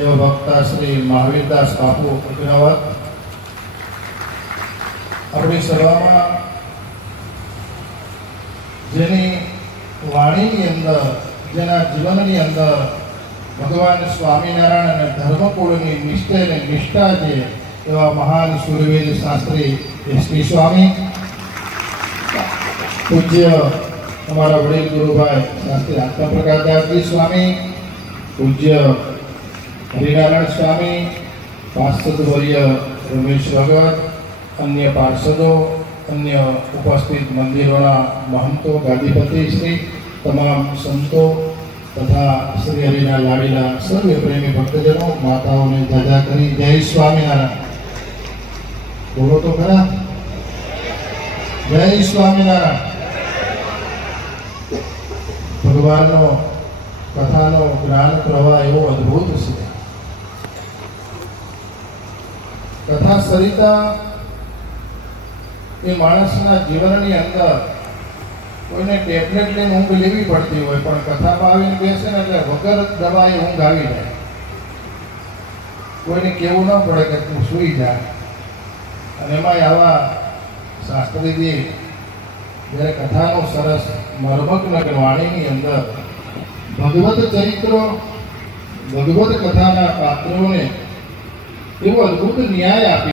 એવા વક્તા શ્રી મહાવીરદાસ બાપુ અગ્રવત આપણી સભામાં જેની વાણીની અંદર, જેના જીવનની અંદર ભગવાન સ્વામિનારાયણ અને ધર્મકુળની નિષ્ઠા અને નિષ્ઠા છે એવા મહાન સુરવીર શાસ્ત્રી એસપી સ્વામી. પૂજ્ય અમારા વડીલ ગુરુભાઈ શાસ્ત્રી આત્મપ્રકાશદાસજી સ્વામી, પૂજ્ય હરિનારાયણ સ્વામી પાર્ષદ વર્ય રમેશ ભગત, અન્ય પાર્ષદો, અન્ય ઉપસ્થિત મંદિરોના મહંતો, ગાદીપતિ, શ્રી તમામ સંતો તથા શ્રી હરિના લાડીના સર્વે પ્રેમી ભક્તજનો, માતાઓને ધજા કરી જય સ્વામિનારાયણ. બોલો તો ખરા? જય સ્વામિનારાયણ. ભગવાનનો કથાનો જ્ઞાન પ્રવાહ એવો અદ્ભુત છે. કથા સરિતા એ માણસના જીવનની અંદર કોઈને ટેબ્લેટ લઈને ઊંઘ લેવી પડતી હોય, પણ કથામાં આવીને બેસે ને એટલે વગર દવાએ ઊંઘ આવી જાય. કોઈને કહેવું ન પડે કે તું સૂઈ જા. અને એમાંય આવા શાસ્ત્રીજી જ્યારે કથાનો સરસ મર્મગ્ન વાણીની અંદર ભગવત ચરિત્રો, ભગવત કથાના પાત્રોને એવો અદભુત ન્યાય આપી